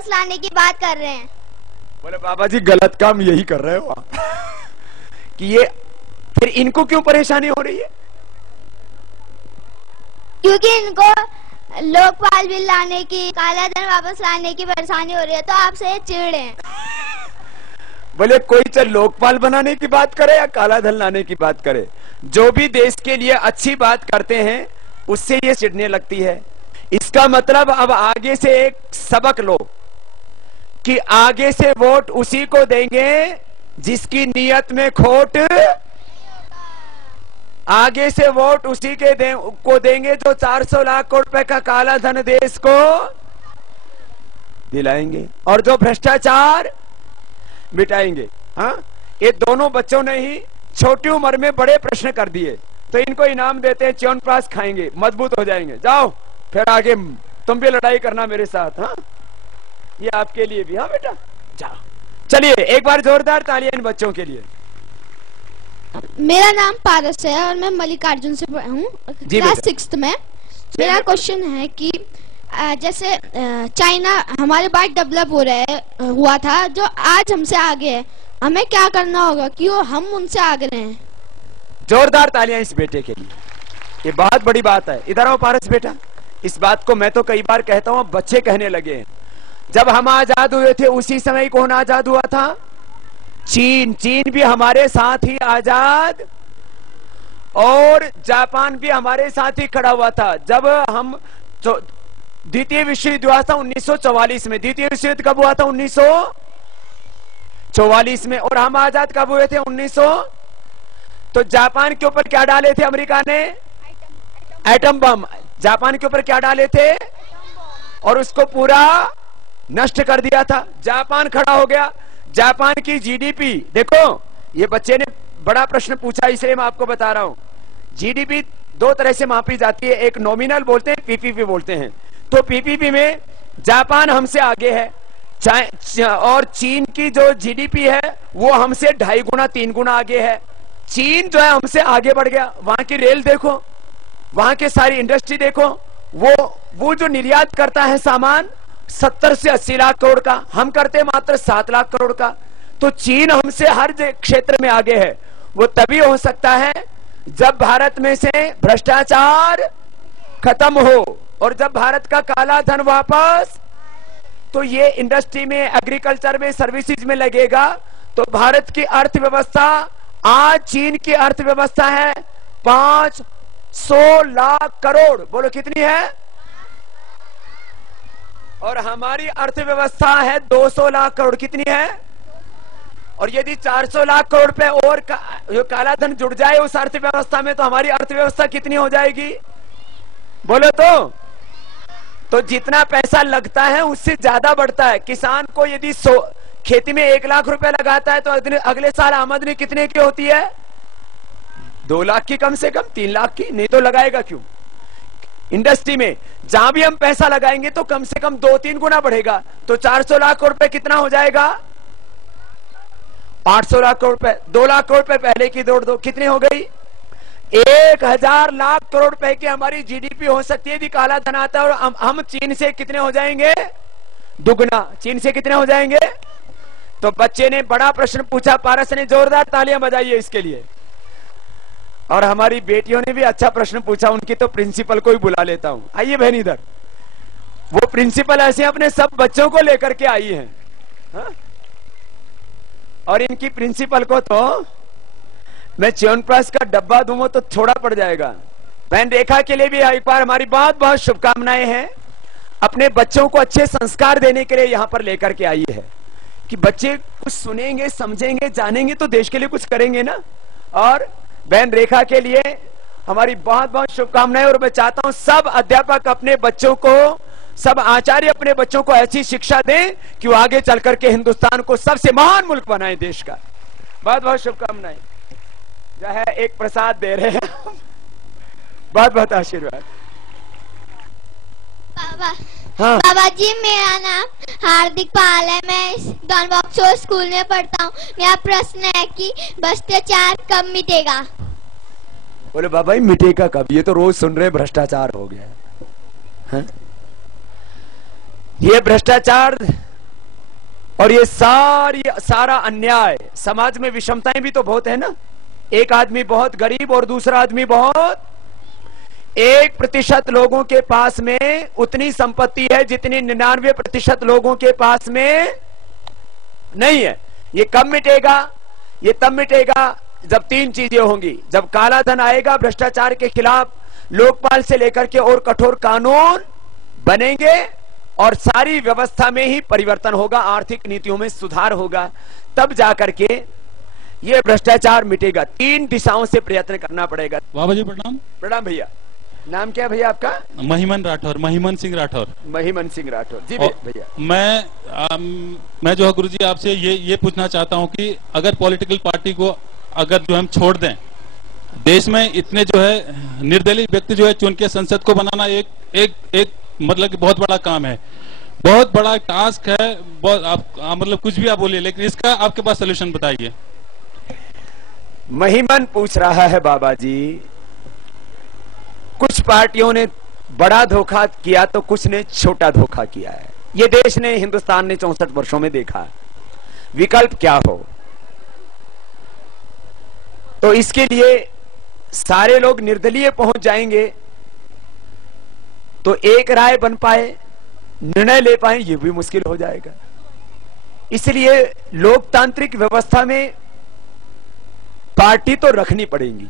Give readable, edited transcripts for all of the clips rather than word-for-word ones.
वापस लाने की बात कर रहे हैं। बोले बाबा जी गलत काम यही कर रहे हो आप कि ये फिर इनको क्यों परेशानी हो रही है? क्योंकि इनको लोकपाल बिल लाने की, काला धन वापस लाने की परेशानी हो रही है, तो आपसे चिढ़ हैं। बोले कोई चल लोकपाल बनाने की बात करे या काला धन लाने की बात करे, जो भी देश के लिए अच्छी बात करते हैं उससे ये चिढ़ने लगती है। इसका मतलब अब आगे से एक सबक लो कि आगे से वोट उसी को देंगे जिसकी नीयत में खोट, आगे से वोट उसी के को देंगे जो 400 लाख करोड़ रुपए का काला धन देश को दिलाएंगे और जो भ्रष्टाचार मिटाएंगे। हाँ, ये दोनों बच्चों ने ही छोटी उम्र में बड़े प्रश्न कर दिए, तो इनको इनाम देते हैं, च्यवनप्राश खाएंगे, मजबूत हो जाएंगे। जाओ फिर आगे तुम भी लड़ाई करना मेरे साथ। हाँ, ये आपके लिए भी। हाँ बेटा जाओ। चलिए एक बार जोरदार तालियां इन बच्चों के लिए। मेरा नाम पारस है और मैं मल्लिकार्जुन से हूँ, क्लास 6th में। मेरा क्वेश्चन है कि जैसे चाइना हमारे बाद डेवलप हुआ था, जो आज हमसे आगे है, हमें क्या करना होगा कि वो हम उनसे आगे रहें? जोरदार तालियां इस बेटे के लिए, ये बहुत बड़ी बात है। इधर आओ पारस बेटा। इस बात को मैं तो कई बार कहता हूँ, बच्चे कहने लगे हैं। जब हम आजाद हुए थे उसी समय कौन आजाद हुआ था? चीन। चीन भी हमारे साथ ही आजाद और जापान भी हमारे साथ ही खड़ा हुआ था। जब हम द्वितीय विश्व युद्ध हुआ था 1944 में। द्वितीय विश्व युद्ध कब हुआ था? 1944 में। और हम आजाद कब हुए थे? 1900। तो जापान के ऊपर क्या डाले थे अमेरिका ने? Atom bomb. जापान के ऊपर क्या डाले थे? और उसको पूरा नष्ट कर दिया था। जापान खड़ा हो गया। जापान की जीडीपी देखो, ये बच्चे ने बड़ा प्रश्न पूछा इसलिए मैं आपको बता रहा हूं। जीडीपी दो तरह से मापी जाती है, एक नॉमिनल बोलते हैं, पीपीपी बोलते हैं। तो पीपीपी में जापान हमसे आगे है, और चीन की जो जीडीपी है वो हमसे 2.5 गुना 3 गुना आगे है। चीन जो है हमसे आगे बढ़ गया। वहां की रेल देखो, वहां के सारी इंडस्ट्री देखो, वो जो निर्यात करता है सामान 70 से 80 लाख करोड़ का, हम करते मात्र 7 लाख करोड़ का। तो चीन हमसे हर क्षेत्र में आगे है। वो तभी हो सकता है जब भारत में से भ्रष्टाचार खत्म हो और जब भारत का काला धन वापस, तो ये इंडस्ट्री में, एग्रीकल्चर में, सर्विसेज में लगेगा। तो भारत की अर्थव्यवस्था आज चीन की अर्थव्यवस्था है 500 लाख करोड़। बोलो कितनी है? और हमारी अर्थव्यवस्था है 200 लाख करोड़। कितनी है? और यदि 400 लाख करोड़ पे और जो काला धन जुड़ जाए उस अर्थव्यवस्था में, तो हमारी अर्थव्यवस्था कितनी हो जाएगी? बोलो तो जितना पैसा लगता है उससे ज्यादा बढ़ता है। किसान को यदि खेती में 1 लाख रुपए लगाता है तो अगले साल आमदनी कितने की होती है? 2 लाख की, कम से कम 3 लाख की। नहीं तो लगाएगा क्यों? इंडस्ट्री में जहां भी हम पैसा लगाएंगे तो कम से कम 2-3 गुना बढ़ेगा। तो 400 लाख रुपए कितना हो जाएगा? 800 लाख करोड़ रुपए। 2 लाख करोड़ रुपए पहले की जोड़ दो, कितनी हो गई? 1000 लाख करोड़ रुपए की हमारी जीडीपी हो सकती है यदि काला धन आता है। और हम चीन से कितने हो जाएंगे? दुगना। चीन से कितने हो जाएंगे? तो बच्चे ने बड़ा प्रश्न पूछा, पारस ने जोरदार तालियां बजाइए इसके लिए। और हमारी बेटियों ने भी अच्छा प्रश्न पूछा, उनकी तो प्रिंसिपल को ही बुला लेता हूं। आइए बहन इधर। वो प्रिंसिपल ऐसे अपने सब बच्चों को लेकर के आई हैं। हा? और इनकी प्रिंसिपल को तो मैं च्यवनप्राश का डब्बा दूंगा तो थोड़ा पड़ जाएगा। बहन रेखा के लिए भी एक बार हमारी बहुत बहुत शुभकामनाएं हैं। अपने बच्चों को अच्छे संस्कार देने के लिए यहां पर लेकर के आई है कि बच्चे कुछ सुनेंगे, समझेंगे, जानेंगे तो देश के लिए कुछ करेंगे ना। और बहन रेखा के लिए हमारी बहुत बहुत शुभकामनाएं। और मैं चाहता हूं सब अध्यापक अपने बच्चों को, सब आचार्य अपने बच्चों को ऐसी शिक्षा दें कि वो आगे चल करके हिंदुस्तान को सबसे महान मुल्क बनाए देश का। बहुत बहुत शुभकामनाएं। जो है एक प्रसाद दे रहे हैं। बहुत बहुत आशीर्वाद। हाँ। बाबा जी, मेरा नाम हार्दिक पाल है, मैं डॉन बॉक्सो स्कूल में पढ़ता हूँ। मेरा प्रश्न है कि भ्रष्टाचार कब मिटेगा? बोले बाबा ही मिटेगा कब? ये तो रोज सुन रहे भ्रष्टाचार हो गया है। ये भ्रष्टाचार और ये सारा अन्याय, समाज में विषमताएं भी तो बहुत है ना। एक आदमी बहुत गरीब और दूसरा आदमी बहुत, 1% लोगों के पास में उतनी संपत्ति है जितनी 99% लोगों के पास में नहीं है। ये कब मिटेगा? ये तब मिटेगा जब 3 चीजें होंगी। जब काला धन आएगा, भ्रष्टाचार के खिलाफ लोकपाल से लेकर के और कठोर कानून बनेंगे और सारी व्यवस्था में ही परिवर्तन होगा, आर्थिक नीतियों में सुधार होगा, तब जाकर के ये भ्रष्टाचार मिटेगा। 3 दिशाओं से प्रयत्न करना पड़ेगा। बाबा जी प्रणाम। प्रणाम भैया। नाम क्या है भैया आपका? महिमन राठौर, महिमन सिंह राठौर। महिमन सिंह राठौर जी भैया। मैं जो है गुरुजी आपसे ये पूछना चाहता हूं कि अगर पॉलिटिकल पार्टी को अगर जो हम छोड़ दें, देश में इतने जो है निर्दलीय व्यक्ति जो है चुन के संसद को बनाना एक मतलब कि बहुत बड़ा काम है, बहुत बड़ा टास्क है। मतलब कुछ भी आप बोलिए, लेकिन इसका आपके पास सोल्यूशन बताइए। महिमन पूछ रहा है बाबा जी, कुछ पार्टियों ने बड़ा धोखा किया तो कुछ ने छोटा धोखा किया है। ये देश ने, हिंदुस्तान ने 64 वर्षों में देखा। विकल्प क्या हो? तो इसके लिए सारे लोग निर्दलीय पहुंच जाएंगे तो एक राय बन पाए, निर्णय ले पाए, ये भी मुश्किल हो जाएगा। इसलिए लोकतांत्रिक व्यवस्था में पार्टी तो रखनी पड़ेगी।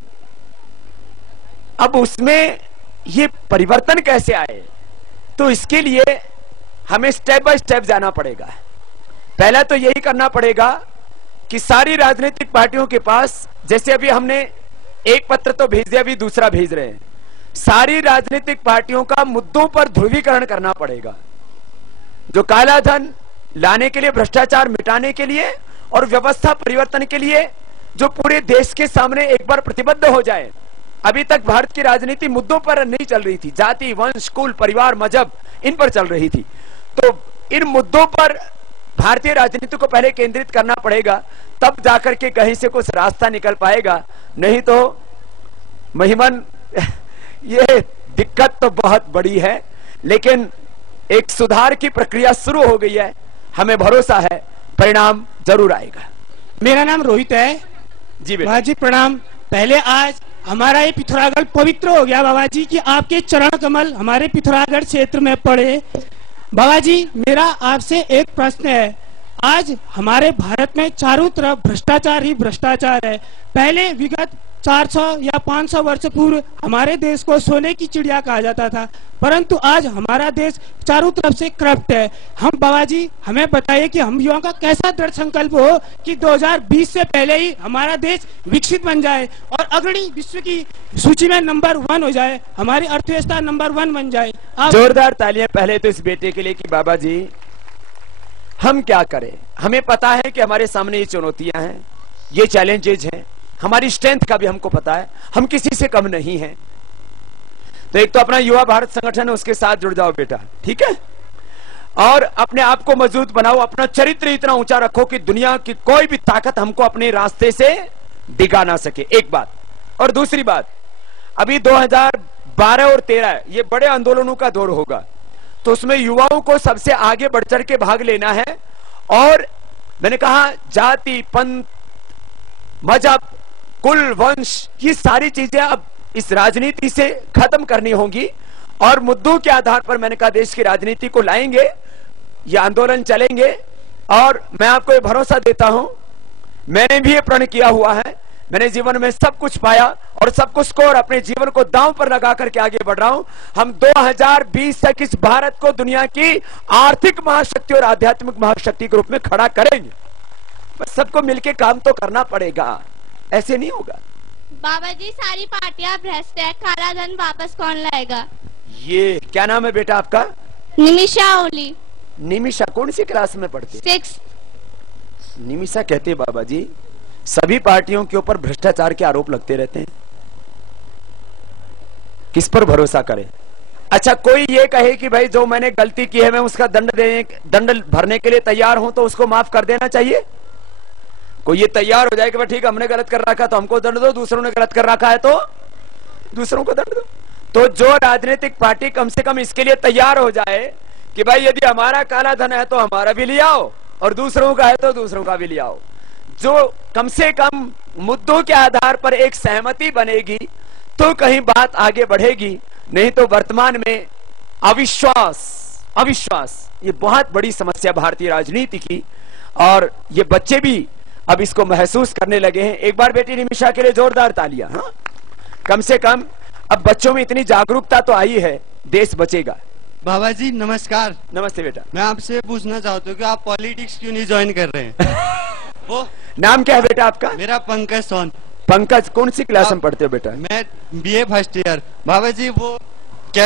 अब उसमें ये परिवर्तन कैसे आए, तो इसके लिए हमें स्टेप बाय स्टेप जाना पड़ेगा। पहला तो यही करना पड़ेगा कि सारी राजनीतिक पार्टियों के पास, जैसे अभी हमने एक पत्र तो भेज दिया, अभी दूसरा भेज रहे हैं, सारी राजनीतिक पार्टियों का मुद्दों पर ध्रुवीकरण करना पड़ेगा। जो काला धन लाने के लिए, भ्रष्टाचार मिटाने के लिए और व्यवस्था परिवर्तन के लिए जो पूरे देश के सामने एक बार प्रतिबद्ध हो जाए। अभी तक भारत की राजनीति मुद्दों पर नहीं चल रही थी, जाति, वंश, कुल, परिवार, मजहब, इन पर चल रही थी। तो इन मुद्दों पर भारतीय राजनीति को पहले केंद्रित करना पड़ेगा, तब जाकर के कहीं से कुछ रास्ता निकल पाएगा। नहीं तो महिमन, ये दिक्कत तो बहुत बड़ी है, लेकिन एक सुधार की प्रक्रिया शुरू हो गई है। हमें भरोसा है परिणाम जरूर आएगा। मेरा नाम रोहित है जी बेटा। बाबा जी प्रणाम। पहले आज हमारा ये पिथौरागढ़ पवित्र हो गया बाबा जी कि आपके चरण कमल हमारे पिथौरागढ़ क्षेत्र में पड़े। बाबा जी मेरा आपसे एक प्रश्न है। आज हमारे भारत में चारों तरफ भ्रष्टाचार ही भ्रष्टाचार है। पहले विगत 400 या 500 वर्ष पूर्व हमारे देश को सोने की चिड़िया कहा जाता था, परंतु आज हमारा देश चारों तरफ से करप्ट है। हम बाबा जी हमें बताइए कि हम युवाओं का कैसा दृढ़ संकल्प हो कि 2020 से पहले ही हमारा देश विकसित बन जाए और अग्रणी विश्व की सूची में नंबर 1 हो जाए, हमारी अर्थव्यवस्था नंबर 1 बन जाए। जोरदार तालियां पहले तो इस बेटे के लिए कि बाबा जी हम क्या करें। हमें पता है कि हमारे सामने ये चुनौतियां हैं, ये चैलेंजेज हैं, हमारी स्ट्रेंथ का भी हमको पता है, हम किसी से कम नहीं हैं। तो एक तो अपना युवा भारत संगठन है, उसके साथ जुड़ जाओ बेटा, ठीक है, और अपने आप को मजबूत बनाओ, अपना चरित्र इतना ऊंचा रखो कि दुनिया की कोई भी ताकत हमको अपने रास्ते से दिखा ना सके, एक बात। और दूसरी बात, अभी 2012 और 13 ये बड़े आंदोलनों का दौर होगा, तो उसमें युवाओं को सबसे आगे बढ़ चढ़ के भाग लेना है। और मैंने कहा जाति, पंथ, मजहब, कुल, वंश, ये सारी चीजें अब इस राजनीति से खत्म करनी होंगी और मुद्दों के आधार पर मैंने कहा देश की राजनीति को लाएंगे, ये आंदोलन चलेंगे। और मैं आपको ये भरोसा देता हूं, मैंने भी ये प्रण किया हुआ है, मैंने जीवन में सब कुछ पाया और सब कुछ को और अपने जीवन को दांव पर लगा करके आगे बढ़ रहा हूं। हम 2020 तक इस भारत को दुनिया की आर्थिक महाशक्ति और आध्यात्मिक महाशक्ति के रूप में खड़ा करेंगे। बस सबको मिलकर काम तो करना पड़ेगा, ऐसे नहीं होगा। बाबा जी सारी पार्टियां भ्रष्ट है, काला धन वापस कौन लाएगा? ये क्या नाम है बेटा आपका? निमिषा ओली। निमिषा कौन सी क्लास में पढ़ते? 6th। निमिषा कहते बाबा जी सभी पार्टियों के ऊपर भ्रष्टाचार के आरोप लगते रहते हैं, किस पर भरोसा करें? अच्छा कोई ये कहे कि भाई जो मैंने गलती की है मैं उसका दंड भरने के लिए तैयार हूं, तो उसको माफ कर देना चाहिए? कोई ये तैयार हो जाए कि भाई ठीक हमने गलत कर रखा तो हमको दंड दो, दूसरों ने गलत कर रखा है तो दूसरों को दंड दो। तो जो राजनीतिक पार्टी कम से कम इसके लिए तैयार हो जाए कि भाई यदि हमारा काला धन है तो हमारा भी ले आओ और दूसरों का है तो दूसरों का भी ले आओ। जो कम से कम मुद्दों के आधार पर एक सहमति बनेगी तो कहीं बात आगे बढ़ेगी, नहीं तो वर्तमान में अविश्वास ये बहुत बड़ी समस्या भारतीय राजनीति की, और ये बच्चे भी अब इसको महसूस करने लगे हैं। एक बार बेटी निमिषा के लिए जोरदार तालियां। हाँ, कम से कम अब बच्चों में इतनी जागरूकता तो आई है, देश बचेगा। बाबा जी नमस्कार। नमस्ते बेटा। मैं आपसे पूछना चाहता हूँ कि आप पॉलिटिक्स क्यों नहीं ज्वाइन कर रहे हैं? वो नाम क्या है बेटा आपका? मेरा पंकज सोन। पंकज, कौन सी क्लास में पढ़ते हो बेटा? मैं BA फर्स्ट ईयर। बाबा जी वो क्या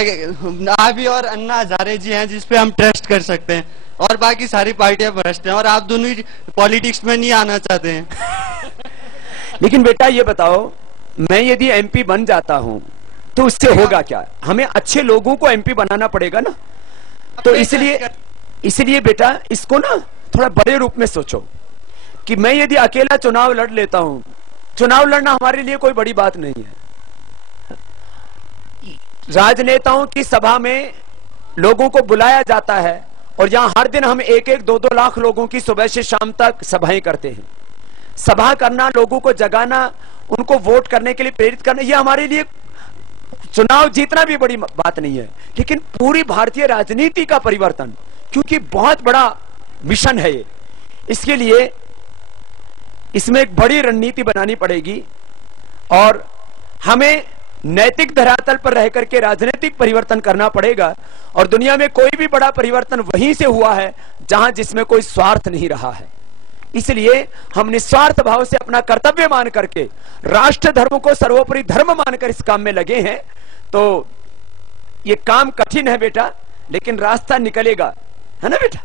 आप ही और अन्ना हजारे जी हैं जिसपे हम ट्रस्ट कर सकते हैं, और बाकी सारी पार्टियां भ्रष्ट हैं, और आप दोनों ही पॉलिटिक्स में नहीं आना चाहते हैं। लेकिन बेटा ये बताओ, मैं यदि MP बन जाता हूँ तो उससे होगा क्या? हमें अच्छे लोगों को MP बनाना पड़ेगा ना। तो इसलिए बेटा इसको ना थोड़ा बड़े रूप में सोचो कि मैं यदि अकेला चुनाव लड़ लेता हूं, चुनाव लड़ना हमारे लिए कोई बड़ी बात नहीं है। राजनेताओं की सभा में लोगों को बुलाया जाता है और यहां हर दिन हम 1-1, 2-2 लाख लोगों की सुबह से शाम तक सभाएं करते हैं। सभा करना, लोगों को जगाना, उनको वोट करने के लिए प्रेरित करना, यह हमारे लिए चुनाव जीतना भी बड़ी बात नहीं है। लेकिन पूरी भारतीय राजनीति का परिवर्तन, क्योंकि बहुत बड़ा मिशन है ये, इसके लिए इसमें एक बड़ी रणनीति बनानी पड़ेगी और हमें नैतिक धरातल पर रह करके राजनीतिक परिवर्तन करना पड़ेगा। और दुनिया में कोई भी बड़ा परिवर्तन वहीं से हुआ है जहां जिसमें कोई स्वार्थ नहीं रहा है। इसलिए हम निस्वार्थ भाव से अपना कर्तव्य मान करके, राष्ट्र धर्म को सर्वोपरि धर्म मानकर इस काम में लगे हैं। तो ये काम कठिन है बेटा, लेकिन रास्ता निकलेगा, है ना बेटा?